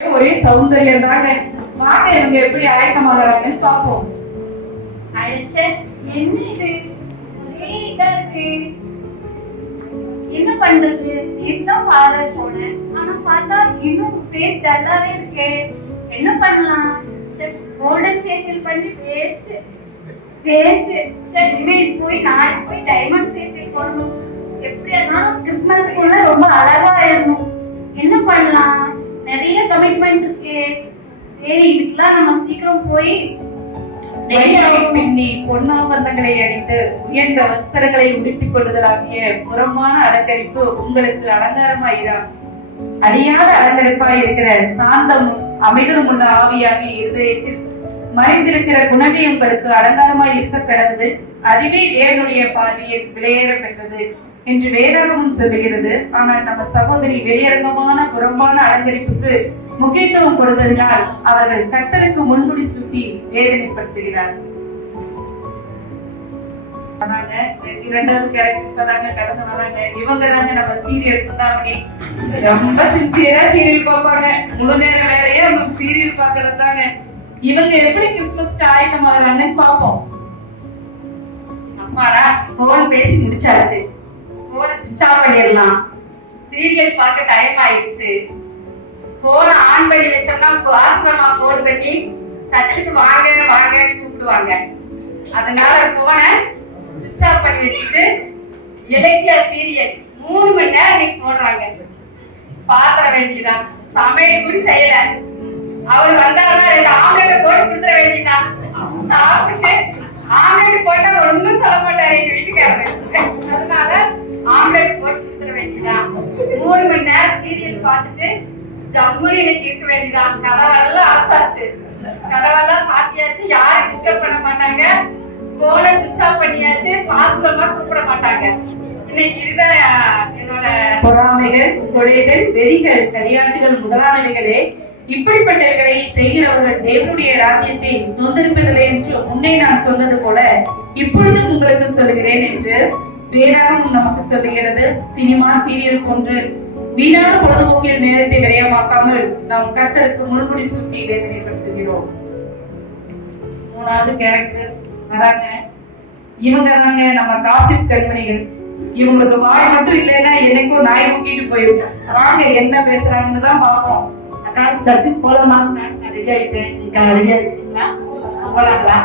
ஒரே சௌந்தர்யம் தாங்க. வாங்க இவங்க எப்படி ஆயத்தமாகறாங்கன்னு பாப்போம். அழைச்சே என்ன இது ஒரே இதா இருக்கு. என்ன பண்றது? இதுதான் பார்லர் போனேன். ஆனா பார்த்தா இன்னும் ஃபேஸ் டல்லாவே இருக்கே. என்ன பண்ணலாம்? கோல்டன் ஃபேஷியல் பண்ணி வேஸ்ட். சரி இனிமேல் போய் நாளைக்கு போய் டைமண்ட் ஃபேஷியல் பண்ணணும். எப்படியானா கிறிஸ்மஸ்க்குள்ள ரொம்ப அழகா இருக்கணும். என்ன பண்ணலாம்? நிறைய கமிட்மெண்ட் இருக்கே. சரி இதுக்கெல்லாம் நம்ம சீக்கிரம் போய் பின்னி பொன்னாபந்தங்களை அணிந்து உயர்ந்த வஸ்திரங்களை உடுத்திக் கொள்ளுதலாகிய புறமான அலங்கரிப்பு உங்களுக்கு அலங்காரமாயிராம். அழியாத அலங்கரிப்பாய் இருக்கிற சாந்தமும் அமைதலும் உள்ள ஆவியாகிய இருதயத்தில் மறைந்திருக்கிற குணமே உங்களுக்கு அலங்காரமாய் இருக்க கிடவது. அதுவே தேவனுடைய பார்வையில் விலையேற பெற்றது என்று வேதாகமும் சொல்லுகிறது. ஆனால் நம்ம சகோதரி வெளியரங்கமான புறம்பான அலங்கரிப்புக்கு முக்கியத்துவம் கொடுத்ததினால் அவர்கள் கர்த்தருக்கு முன்முடி சூட்டி வேதனைப்படுத்துகிறார். இரண்டாவது கேரக்டர் இப்பதாங்க கடந்து வராங்க. இவங்க தாங்க நம்ம சீரியல் சிந்தாமணி. ரொம்ப சின்சியரா சீரியல் பார்ப்பாங்க. முழு நேர வேலையே நமக்கு சீரியல் பாக்குறது தாங்க. இவங்க எப்படி கிறிஸ்துமஸ்க்கு ஆயத்தமாகறாங்கன்னு பார்ப்போம். அம்மாடா போன் பேசி முடிச்சாச்சு. போனை சுவிட்ச் ஆஃப் பண்ணிடலாம். சீரியல் பார்க்க டைம் ஆயிடுச்சு. போன ஆன் பண்ணி வச்சோம்னா ஆசிரமா போன் பண்ணி சர்ச்சுக்கு வாங்க வாங்க கூப்பிடுவாங்க. அதனால போனை சுவிட்ச் ஆஃப் பண்ணி வச்சுட்டு இலக்கிய சீரியல் 3 மணி நேரம் இன்னைக்கு போடுறாங்க. பாத்திர வேண்டியதான். சமையல் கூட செய்யல. அவர் வந்தாருன்னா 2 ஆம்லெட் போட்டு கொடுத்துட வேண்டியதான். சாப்பிட்டு ஆம்லெட் போட்டா ஒன்னும் சொல்ல மாட்டாரு எங்க வீட்டுக்காரரு. அதனால ஆம்லெட் போட்டு கொடுத்துட வேண்டியதான். 3 மணி நேரம் சீரியல் பார்த்துட்டு ஜம்முனி இன்னைக்கு இருக்க வேண்டியதான். கதவெல்லாம் அடைச்சாச்சு, கதவெல்லாம் சாத்தியாச்சு. யாரும் டிஸ்டர்ப் பண்ண மாட்டாங்க. போனை சுவிட்ச் ஆஃப் பண்ணியாச்சு. பாஸ்வேர்டா கூப்பிட மாட்டாங்க. இன்னைக்கு இதுதான் என்னோட பொறாமைகள், கொலைகள், வெறிகள், கலியாட்டுகள் முதலானவைகளே. இப்படிப்பட்டவைகளை செய்கிறவர்கள் தேவனுடைய ராஜ்யத்தை சுதந்திரிப்பதில்லை என்று முன்னே நான் சொன்னது போல இப்பொழுது உங்களுக்கு சொல்லுகிறேன் என்று வேதாகம் நமக்கு சொல்லுகிறது. சினிமா சீரியல் போன்று வீணான பொழுதுபோக்கில் நேரத்தை விரயமாக்காமல் நாம் கர்த்தருக்கு முன்முடி சூட்டி வேதனைப்படுத்துகிறோம். 3வது கேரக்டர் வராங்க. இவங்க தாங்க நம்ம காசிப் கண்மணிகள். இவங்களுக்கு வாய் மட்டும் இல்லைன்னா என்னைக்கும் நாய் தூக்கிட்டு போயிருக்கோம். வாங்க என்ன பேசுறாங்கன்னு தான் பார்ப்போம். அக்கா சர்ச்சுக்கு போலாமா? ரெடி ஆயிட்டேன். நீங்க ரெடியா இருக்கீங்களா? போலாங்களா?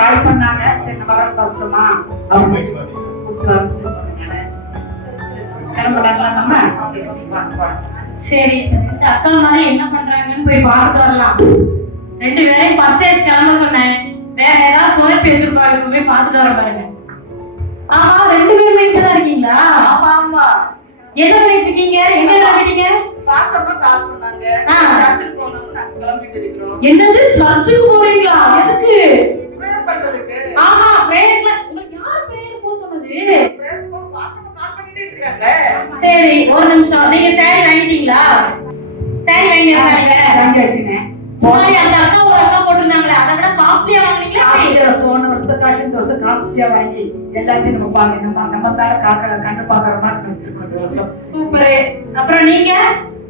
கால் பண்ணாங்க. சரி நம்ம வர கஷ்டமா அப்படின்னு கிளம்பலாங்களா நம்ம? சரி இந்த அக்கா மாதிரி என்ன பண்றாங்கன்னு போய் பார்த்துட்டு வரலாம். 2 வேளையும் பர்ச்சேஸ் கிளம்ப சொன்னேன். வேற ஏதாவது சொதப்பி வச்சிருப்பாங்க. போய் பார்த்துட்டு வர பாருங்க. ஆமா 2 பேருமே இங்கதான் இருக்கீங்களா? ஆமா. என்ன பண்ணிட்டு இருக்கீங்க? எங்க இருக்கீங்க? பாஸ்டர்மா கால் பண்ணாங்க. சர்ச்சுக்கு போறோம்னு நாங்க கிளம்பிட்டு இருக்கோம். என்னது சர்ச்சுக்கு போறீங்களா? எதுக்கு? பிரேயர் பண்றதுக்கு. ஆஹா பிரேயர்ல உங்களுக்கு யார் பிரேயர் போக சொன்னது? பிரேயர் போற பாஸ்டர்மா கால் பண்ணிட்டே இருக்காங்க. சரி ஒரு நிமிஷம். நீங்க சாரி வாங்கிட்டீங்களா? சாரி வாங்கியாச்சுங்க. முன்னாடி அந்த அக்கா ஒரு அக்கா போட்டுருந்தாங்களே அதை விட காஸ்ட்லியா வாங்குனீங்களா? போன வருஷத்துக்காட்டி இந்த வருஷம் காஸ்ட்லியா வாங்கி எல்லாத்தையும் நம்ம பாங்க நம்ம மேல கண்டு பாக்குற மாதிரி வச்சிருக்கோம். சூப்பர். அப்புறம் நீங்க?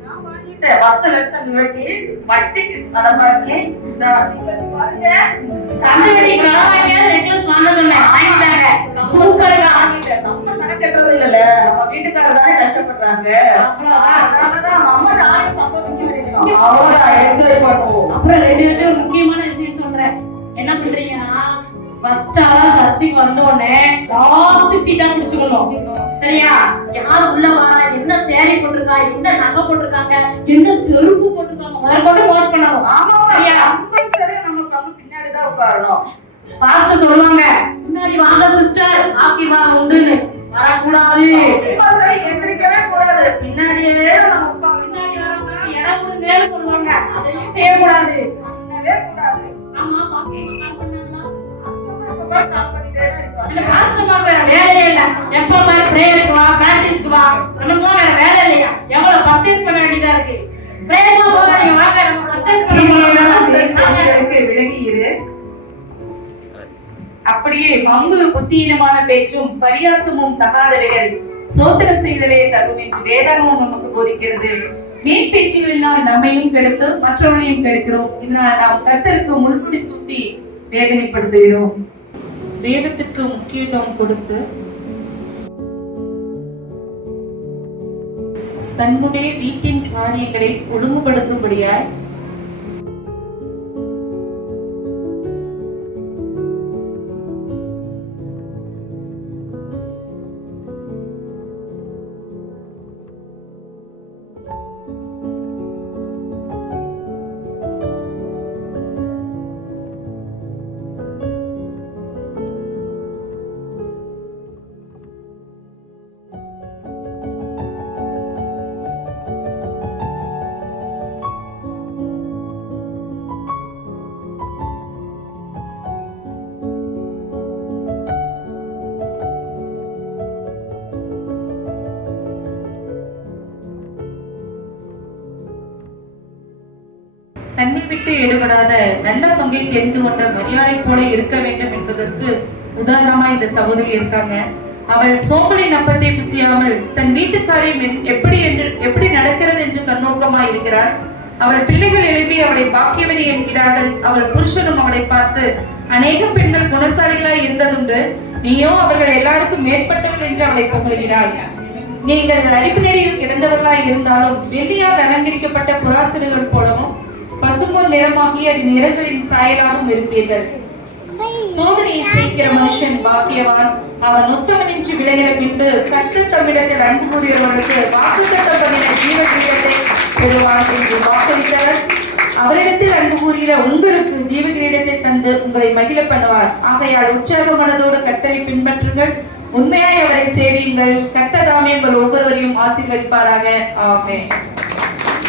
நான் வாங்கிட்டேன். 10 லட்சம் ரூபாய்க்கு வட்டிக்கு கடன் வாங்கி இந்த பாருங்க தங்க வெட்டி கடன் வாங்கி நெக்லஸ் வாங்க சொன்னேன். வாங்கிட்டாங்க. சூப்பர்ங்க. வாங்கிட்டேன். நம்ம கணக்கெடுறது இல்ல. நம்ம வீட்டுக்காரர் தானே கஷ்டப்படுறாங்க. அதனாலதான் நம்ம நாளைக்கு சந்தோஷமா இருக்கணும். அவ்வளோ என்ஜாய் பண்ணுவோம். அப்புறம் 2 முக்கியமான விஷயம் சொல்றேன். என்ன பண்றீங்கன்னா ஃபர்ஸ்ட் ஆளா சர்ச்சுக்கு வந்த உடனே லாஸ்ட் சீட்டா பிடிச்சுக்கணும். சரியா? யார் உள்ள வரா, என்ன சேரி போட்டிருக்கா, என்ன நகை போட்டிருக்காங்க, என்ன செருப்பு போட்டிருக்காங்க முதற்கொண்டு நோட் பண்ணணும். ஆமா சரியா? கம்பல்சரி நம்ம பங்கு பின்னாடி தான் உட்காரணும். பாஸ்டர் சொல்லுவாங்க முன்னாடி வாங்க சிஸ்டர் ஆசீர்வாதம் உண்டுன்னு. வரக்கூடாது. கம்பல்சரி எந்திரிக்கவே கூடாது. பின்னாடியே நம்ம உட்காரணும். பின்னாடி வரவங்களுக்கு இடம் கொடுங்கன்னு சொல்லுவாங்க. அதையும் செய்யக்கூடாது. பண்ணவே கூடாது. ஆமா பாஸ்டர் கால் பண்ணாங்களா? கால் பண்ணிட்டே தான் இருப்பாங்க. இந்த பாஸ்டர் வேற வேலையே இல்ல. எப்ப பாரு பிரேயருக்கு வா, பிராக்டிஸ்க்கு வா. நமக்கு வேற வேலை இல்லையா? எவ்வளவு பர்ச்சேஸ் பண்ண வேண்டியதா இருக்கு. பிரேயருக்கு போகாதீங்க, வாங்க நம்ம பர்ச்சேஸ் பண்ணி விலகி இரு. அப்படியே வம்பு புத்தியினமான பேச்சும் பரியாசமும் தகாதவைகள் சோதனை செய்தலே தகும் என்று வேதாகமும் நமக்கு போதிக்கிறது. வீண் பேச்சுகளினால் நம்மையும் கெடுத்து மற்றவர்களையும் கெடுக்கிறோம். இதனால் நாம் கர்த்தருக்கு முள்முடி சூட்டி வேதனைப்படுத்துகிறோம். வேதத்திற்கு முக்கியத்துவம் கொடுத்து தன்னுடைய வீட்டின் காரியங்களை ஒழுங்குபடுத்தும்படியாய் தன்னை விட்டு எடுபடாத நல்ல பங்கை தெரிந்து கொண்ட மரியாதை போல இருக்க வேண்டும் என்பதற்கு உதாரணமா இந்த சகோதரி இருக்காங்க. அவள் சோம்பலின் அப்பத்தை புசியாமல் தன் வீட்டுக்காரியம் எப்படி நடக்கிறது என்று கண்ணோக்கமாய் இருக்கிறாள். அவள் பிள்ளைகள் எழுப்பி அவளை பாக்கியவதி என்கிறார்கள். அவள் புருஷனும் அவளை பார்த்து, அநேக பெண்கள் குணசாலிகளாய் இருந்ததுண்டு, நீயோ அவர்கள் எல்லாருக்கும் மேற்பட்டவள் என்று அவளை புகழ்கிறாள். நீங்கள் அடிப்பினடியில் கிடந்தவர்களாய் இருந்தாலும் வெள்ளியால் அலங்கரிக்கப்பட்ட புறாசிறுகள் போலவும் பசும்பொன் நிறமாகிய நிறங்களின் சாயலாகவும் இருப்பீர்கள். சோதனையை செய்கிற மனுஷன் பாக்கியவான். அவன் உத்தமனின்றி விலகிற பின்பு கர்த்தர் தம்மிடத்தில் அன்பு கூறியவர்களுக்கு வாக்குத்தத்தம் பண்ணின ஜீவ கிரீடத்தை பெறுவான் என்று வாக்களித்தவர் அவரிடத்தில் அன்பு கூறுகிற உங்களுக்கு ஜீவ கிரீடத்தை தந்து உங்களை மகிழ பண்ணுவார். ஆகையால் உற்சாக மனதோடு கர்த்தரை பின்பற்றுங்கள், உண்மையாய் அவரை சேவியுங்கள். கர்த்தர் தாமே உங்கள் ஒவ்வொருவரையும் ஆசீர்வதிப்பாராக. ஆமென்.